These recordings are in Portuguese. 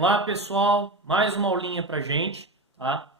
Vamos lá, pessoal, mais uma aulinha pra gente, tá?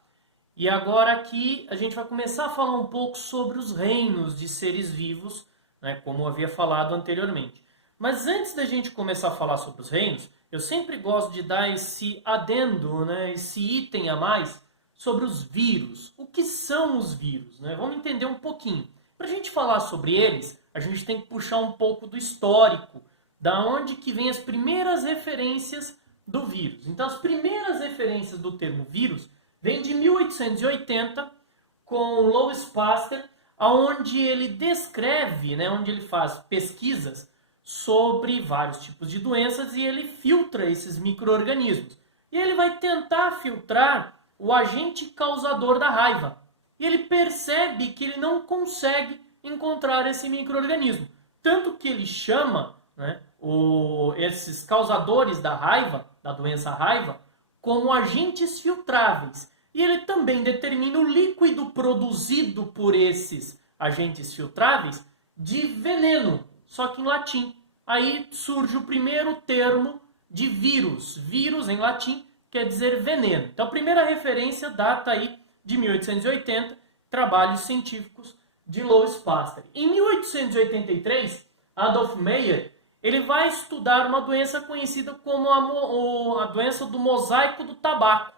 E agora aqui a gente vai começar a falar um pouco sobre os reinos de seres vivos, né, como eu havia falado anteriormente. Mas antes da gente começar a falar sobre os reinos, eu sempre gosto de dar esse adendo, né, esse item a mais sobre os vírus. O que são os vírus, né? Vamos entender um pouquinho. Para a gente falar sobre eles, a gente tem que puxar um pouco do histórico, da onde que vem as primeiras referências do vírus. Então, as primeiras referências do termo vírus vêm de 1880 com Louis Pasteur, onde ele descreve, né, onde ele faz pesquisas sobre vários tipos de doenças e ele filtra esses micro-organismos. E ele vai tentar filtrar o agente causador da raiva. E ele percebe que ele não consegue encontrar esse micro-organismo. Tanto que ele chama, né, esses causadores da raiva, da doença raiva, como agentes filtráveis. E ele também determina o líquido produzido por esses agentes filtráveis de veneno, só que em latim. Aí surge o primeiro termo de vírus. Vírus, em latim, quer dizer veneno. Então, a primeira referência data aí de 1880, trabalhos científicos de Louis Pasteur. Em 1883, Adolf Meyer ele vai estudar uma doença conhecida como a doença do mosaico do tabaco.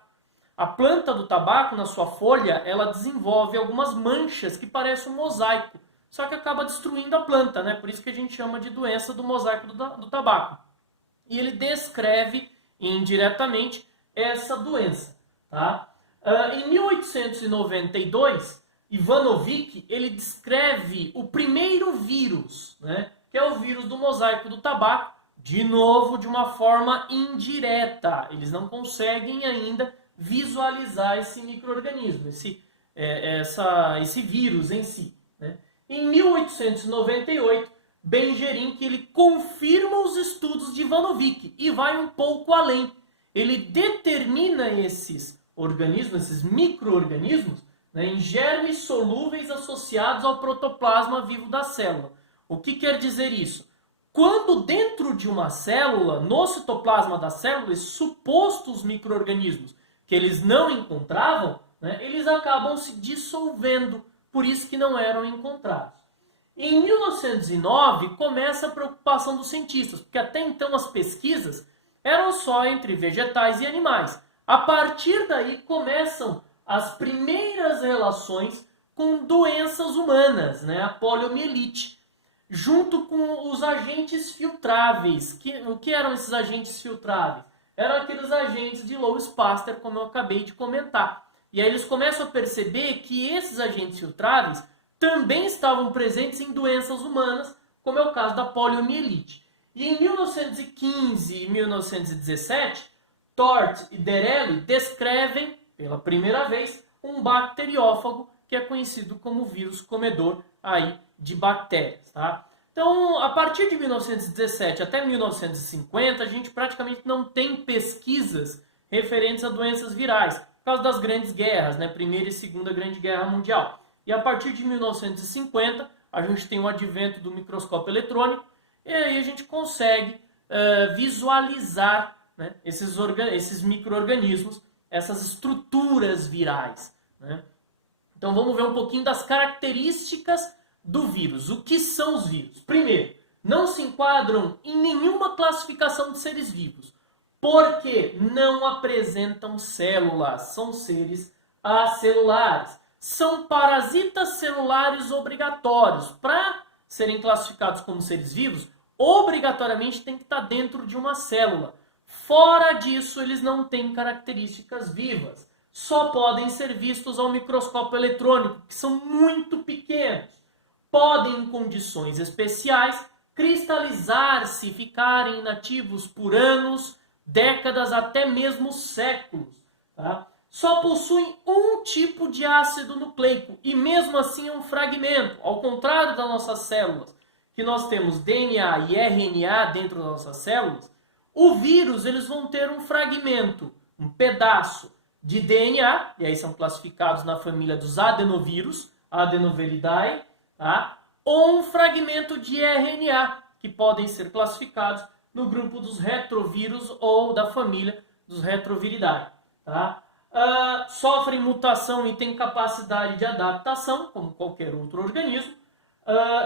A planta do tabaco, na sua folha, ela desenvolve algumas manchas que parecem um mosaico, só que acaba destruindo a planta, né? Por isso que a gente chama de doença do mosaico do tabaco. E ele descreve indiretamente essa doença. Tá? Em 1892, Ivanovic ele descreve o primeiro vírus, né? Que é o vírus do mosaico do tabaco, de novo de uma forma indireta. Eles não conseguem ainda visualizar esse micro-organismo, esse vírus em si. Né? Em 1898, Bengerin ele confirma os estudos de Ivanovic e vai um pouco além. Ele determina esses organismos, esses micro-organismos, né, em germes solúveis associados ao protoplasma vivo da célula. O que quer dizer isso? Quando dentro de uma célula, no citoplasma da célula, esses supostos micro-organismos que eles não encontravam, né, eles acabam se dissolvendo, por isso que não eram encontrados. Em 1909, começa a preocupação dos cientistas, porque até então as pesquisas eram só entre vegetais e animais. A partir daí começam as primeiras relações com doenças humanas, né, a poliomielite, junto com os agentes filtráveis. O que eram esses agentes filtráveis? Eram aqueles agentes de Louis Pasteur, como eu acabei de comentar. E aí eles começam a perceber que esses agentes filtráveis também estavam presentes em doenças humanas, como é o caso da poliomielite. E em 1915 e 1917, Tort e Derelli descrevem, pela primeira vez, um bacteriófago que é conhecido como vírus comedor aí de bactérias. Tá? Então, a partir de 1917 até 1950, a gente praticamente não tem pesquisas referentes a doenças virais, por causa das grandes guerras, né? Primeira e Segunda Grande Guerra Mundial. E a partir de 1950, a gente tem o advento do microscópio eletrônico, e aí a gente consegue visualizar, né, esses micro-organismos, essas estruturas virais. Né? Então vamos ver um pouquinho das características do vírus. O que são os vírus? Primeiro, não se enquadram em nenhuma classificação de seres vivos, porque não apresentam células, são seres acelulares. São parasitas celulares obrigatórios. Para serem classificados como seres vivos, obrigatoriamente tem que estar dentro de uma célula. Fora disso, eles não têm características vivas. Só podem ser vistos ao microscópio eletrônico, que são muito pequenos. Podem, em condições especiais, cristalizar-se e ficarem inativos por anos, décadas, até mesmo séculos. Tá? Só possuem um tipo de ácido nucleico e mesmo assim é um fragmento. Ao contrário das nossas células, que nós temos DNA e RNA dentro das nossas células, o vírus eles vão ter um fragmento, um pedaço de DNA, e aí são classificados na família dos adenovírus, Adenoviridae, tá? Ou um fragmento de RNA, que podem ser classificados no grupo dos retrovírus ou da família dos retroviridae. Tá? Sofrem mutação e têm capacidade de adaptação, como qualquer outro organismo.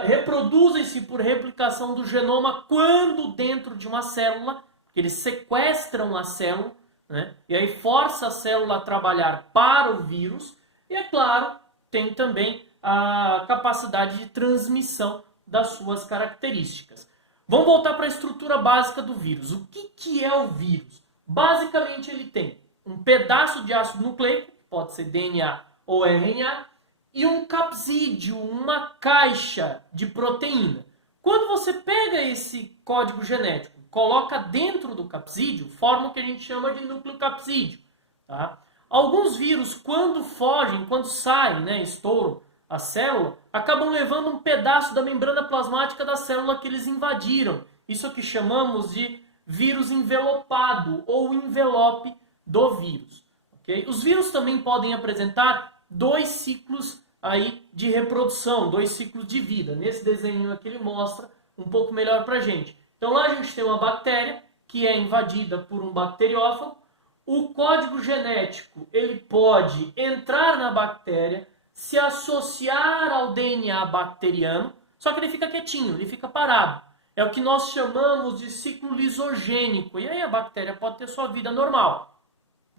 Reproduzem-se por replicação do genoma quando dentro de uma célula, porque eles sequestram a célula, né? E aí força a célula a trabalhar para o vírus. E, é claro, tem também a capacidade de transmissão das suas características. Vamos voltar para a estrutura básica do vírus. O que é o vírus? Basicamente, ele tem um pedaço de ácido nucleico, pode ser DNA ou RNA, e um capsídeo, uma caixa de proteína. Quando você pega esse código genético, coloca dentro do capsídeo, forma o que a gente chama de nucleocapsídeo. Tá? Alguns vírus, quando fogem, quando saem, né, estouram a célula, acabam levando um pedaço da membrana plasmática da célula que eles invadiram. Isso é o que chamamos de vírus envelopado ou envelope do vírus. Okay? Os vírus também podem apresentar 2 ciclos aí de reprodução, 2 ciclos de vida. Nesse desenho aqui ele mostra um pouco melhor para a gente. Então lá a gente tem uma bactéria que é invadida por um bacteriófago. O código genético ele pode entrar na bactéria, se associar ao DNA bacteriano, só que ele fica quietinho, ele fica parado. É o que nós chamamos de ciclo lisogênico. E aí a bactéria pode ter sua vida normal.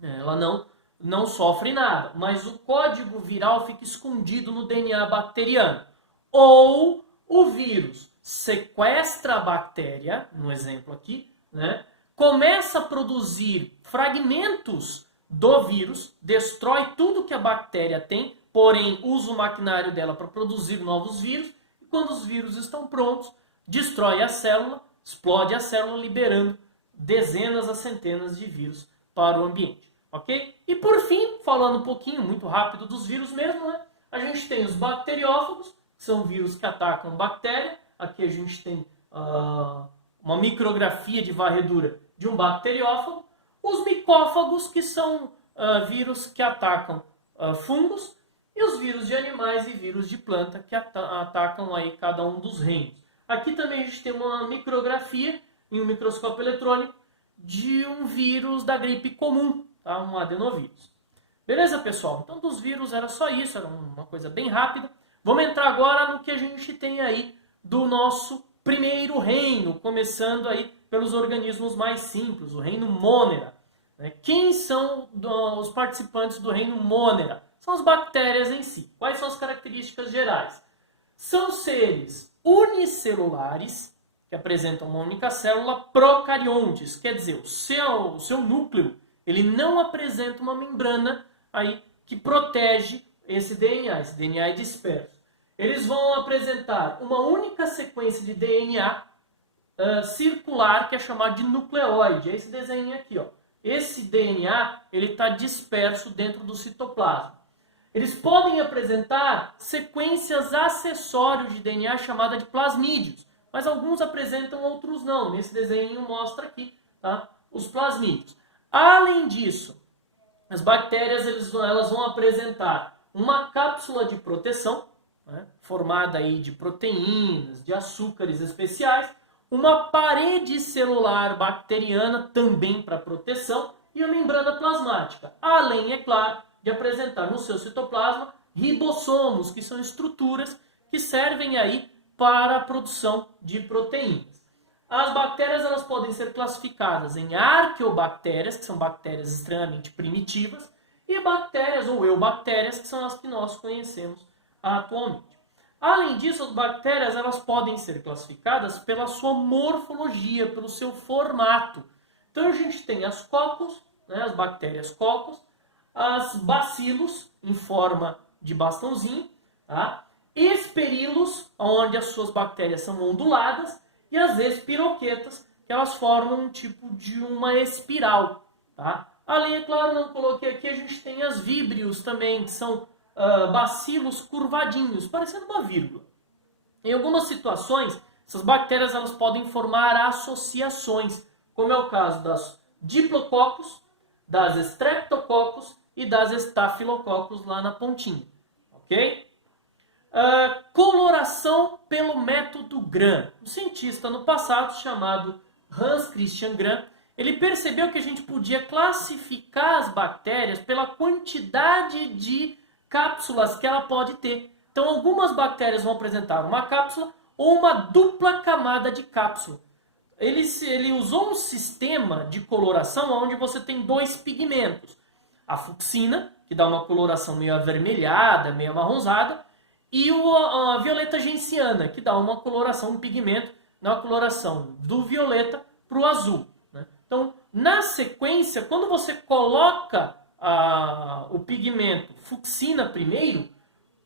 Ela não sofre nada, mas o código viral fica escondido no DNA bacteriano. Ou o vírus sequestra a bactéria, no exemplo aqui, né? Começa a produzir fragmentos do vírus, destrói tudo que a bactéria tem, porém usa o maquinário dela para produzir novos vírus, e quando os vírus estão prontos, destrói a célula, explode a célula, liberando dezenas a centenas de vírus para o ambiente. Ok? E por fim, falando um pouquinho, muito rápido dos vírus mesmo, né? A gente tem os bacteriófagos, que são vírus que atacam bactéria. Aqui a gente tem uma micrografia de varredura de um bacteriófago. Os micófagos, que são vírus que atacam fungos. E os vírus de animais e vírus de planta, que atacam aí cada um dos reinos. Aqui também a gente tem uma micrografia, em um microscópio eletrônico, de um vírus da gripe comum, tá? Um adenovírus. Beleza, pessoal? Então, dos vírus era só isso, era uma coisa bem rápida. Vamos entrar agora no que a gente tem aí do nosso primeiro reino, começando aí pelos organismos mais simples, o reino Monera. Quem são os participantes do reino Monera? São as bactérias em si. Quais são as características gerais? São seres unicelulares, que apresentam uma única célula, procariontes, quer dizer, o seu núcleo ele não apresenta uma membrana aí que protege esse DNA é disperso. Eles vão apresentar uma única sequência de DNA circular, que é chamado de nucleóide. É esse desenho aqui, ó. Esse DNA está disperso dentro do citoplasma. Eles podem apresentar sequências acessórias de DNA chamada de plasmídios, mas alguns apresentam, outros não. Nesse desenho mostra aqui, tá? Os plasmídios. Além disso, as bactérias elas vão apresentar uma cápsula de proteção, né, formada aí de proteínas, de açúcares especiais, uma parede celular bacteriana também para proteção e a membrana plasmática. Além, é claro, de apresentar no seu citoplasma ribossomos, que são estruturas que servem aí para a produção de proteínas. As bactérias elas podem ser classificadas em arqueobactérias, que são bactérias extremamente primitivas, e bactérias ou eubactérias, que são as que nós conhecemos atualmente. Além disso, as bactérias elas podem ser classificadas pela sua morfologia, pelo seu formato. Então a gente tem as cocos, né, as bactérias cocos, as bacilos, em forma de bastãozinho, tá? Esperilos, onde as suas bactérias são onduladas, e as espiroquetas, que elas formam um tipo de uma espiral. Tá? Além, é claro, não coloquei aqui, a gente tem as víbrios também, que são bacilos curvadinhos, parecendo uma vírgula. Em algumas situações, essas bactérias elas podem formar associações, como é o caso das diplococos, das streptococcus e das estafilococcus lá na pontinha. Ok? Coloração pelo método Gram. Um cientista no passado chamado Hans Christian Gram, ele percebeu que a gente podia classificar as bactérias pela quantidade de cápsulas que ela pode ter. Então, algumas bactérias vão apresentar uma cápsula ou uma dupla camada de cápsula. Ele usou um sistema de coloração onde você tem dois pigmentos. A fucsina, que dá uma coloração meio avermelhada, meio amarronzada, e a violeta genciana, que dá uma coloração, um pigmento, na coloração do violeta para o azul. Né? Então, na sequência, quando você coloca o pigmento fucsina primeiro,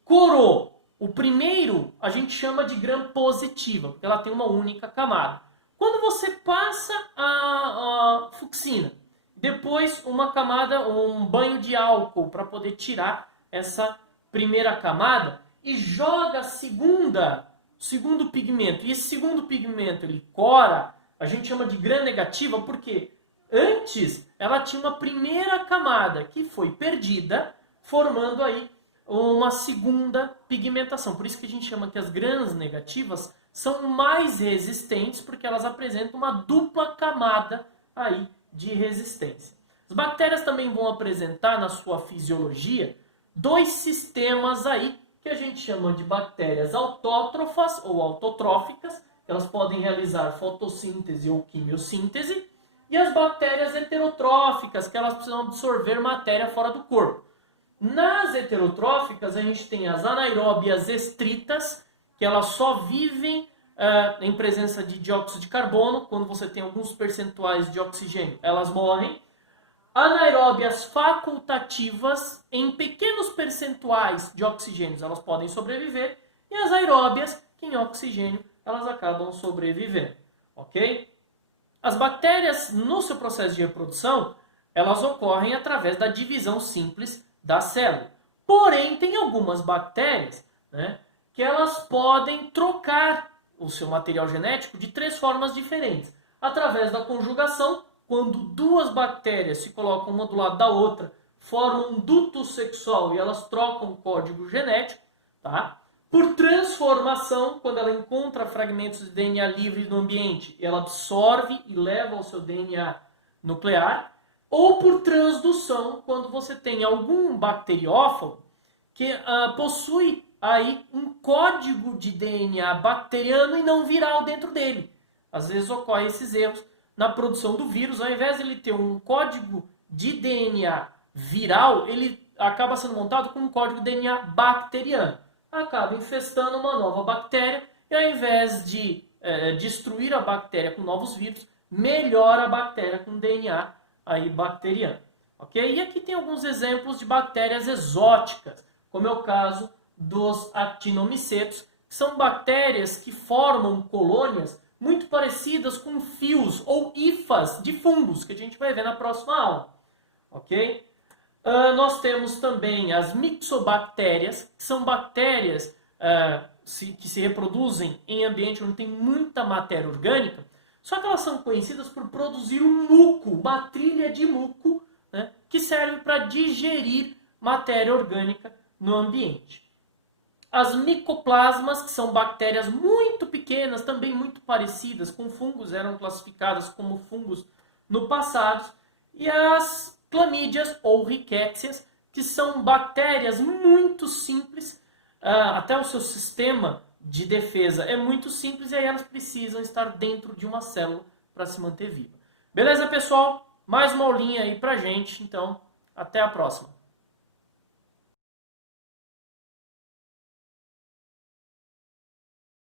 corou. O primeiro a gente chama de gram-positiva, porque ela tem uma única camada. Quando você passa a fucsina, depois uma camada, um banho de álcool para poder tirar essa primeira camada e joga segundo pigmento. E esse segundo pigmento ele cora, a gente chama de gram-negativa, porque antes ela tinha uma primeira camada que foi perdida, formando aí uma segunda pigmentação. Por isso que a gente chama que as grãs negativas são mais resistentes, porque elas apresentam uma dupla camada aí de resistência. As bactérias também vão apresentar na sua fisiologia dois sistemas aí que a gente chama de bactérias autótrofas ou autotróficas, elas podem realizar fotossíntese ou quimiossíntese, e as bactérias heterotróficas, que elas precisam absorver matéria fora do corpo. Nas heterotróficas, a gente tem as anaeróbias estritas, que elas só vivem em presença de dióxido de carbono. Quando você tem alguns percentuais de oxigênio, elas morrem. Anaeróbias facultativas, em pequenos percentuais de oxigênio, elas podem sobreviver. E as aeróbias, que em oxigênio, elas acabam sobrevivendo. Ok? As bactérias, no seu processo de reprodução, elas ocorrem através da divisão simples da célula. Porém, tem algumas bactérias, né, que elas podem trocar o seu material genético de três formas diferentes. Através da conjugação, quando duas bactérias se colocam uma do lado da outra, formam um duto sexual e elas trocam o código genético. Tá? Por transformação, quando ela encontra fragmentos de DNA livres no ambiente, ela absorve e leva ao seu DNA nuclear. Ou por transdução, quando você tem algum bacteriófago que possui aí um código de DNA bacteriano e não viral dentro dele. Às vezes ocorrem esses erros na produção do vírus. Ao invés de ele ter um código de DNA viral, ele acaba sendo montado com um código de DNA bacteriano. Acaba infestando uma nova bactéria e ao invés de destruir a bactéria com novos vírus, melhora a bactéria com DNA aí bacteriano. Ok? E aqui tem alguns exemplos de bactérias exóticas, como é o caso dos actinomicetos, que são bactérias que formam colônias muito parecidas com fios ou hifas de fungos, que a gente vai ver na próxima aula. Ok? Nós temos também as mixobactérias, que são bactérias que se reproduzem em ambiente onde tem muita matéria orgânica, só que elas são conhecidas por produzir um muco, uma trilha de muco, né, que serve para digerir matéria orgânica no ambiente. As micoplasmas, que são bactérias muito pequenas, também muito parecidas com fungos, eram classificadas como fungos no passado. E as clamídias ou rickétsias, que são bactérias muito simples, até o seu sistema de defesa é muito simples e aí elas precisam estar dentro de uma célula para se manter viva. Beleza, pessoal? Mais uma aulinha aí pra gente, então até a próxima.